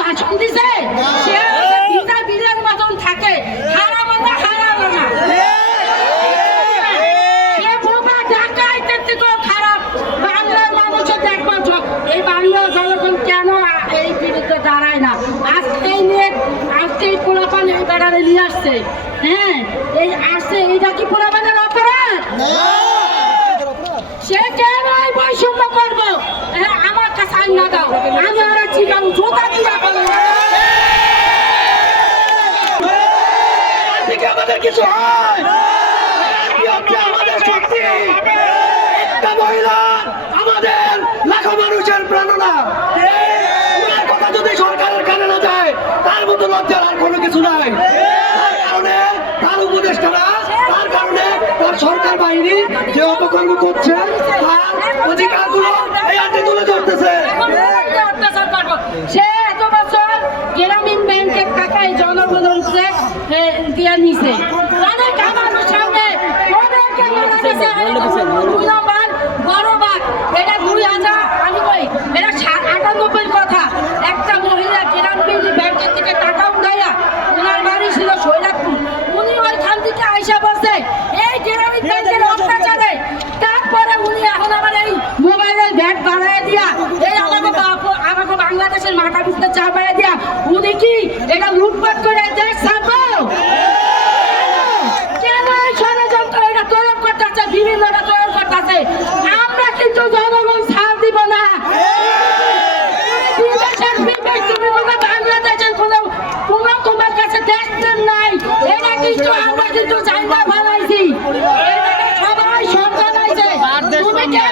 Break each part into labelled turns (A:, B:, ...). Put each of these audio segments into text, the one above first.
A: ভাষণ দিছে? সে ভিজা বীরের মতন থাকে। হারাবো না হারাবো না সে বোমা ডাকাইতের থেকেও খারাপ। বাংলার মানুষের দেখব এই বাংলার জনগণ কেন এই বিরুদ্ধে দাঁড়ায় না? আজকে নিয়ে আজকে এই পোলাপান এই বেড়ারে নিয়ে আসছে। হ্যাঁ এই আসছে। এইটা কি পোলাপানের অপরাধ? সে কেন এই বৈষম্য করব? হ্যাঁ, আমার কাছে আইন না দাও আমি ওরা চিকাম জোতা দিয়া করব
B: থেকে আমাদের কিছু হয়। আমাদের শক্তি। একটা মহিলা আমাদের লাখো মানুষের প্রেরণা কথা যদি সরকারের কানে না যায়, তার মতো লজ্জার আর কোনো কিছু নাই। কারণে, তার তার কারণে তার সরকার বাহিনী যে অপকর্ম করছে, তার অধিকারগুলো এই তুলে ধরতেছে।
A: দিয়ে নিছে।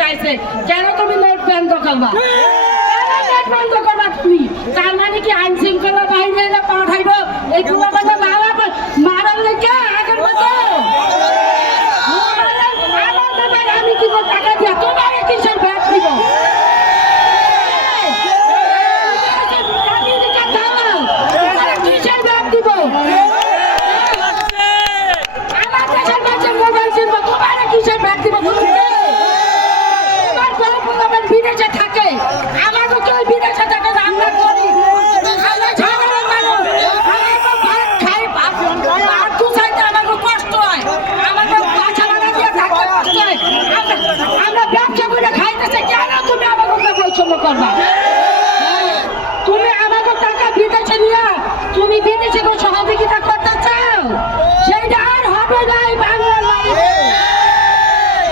A: চাইছে। কেন তুমি নোট বন্ধ করবা? বন্ধ করবা তুমি? তার মানে কি আইন শৃঙ্খলা বাহিনী পাঠাইব? এইগুলো 我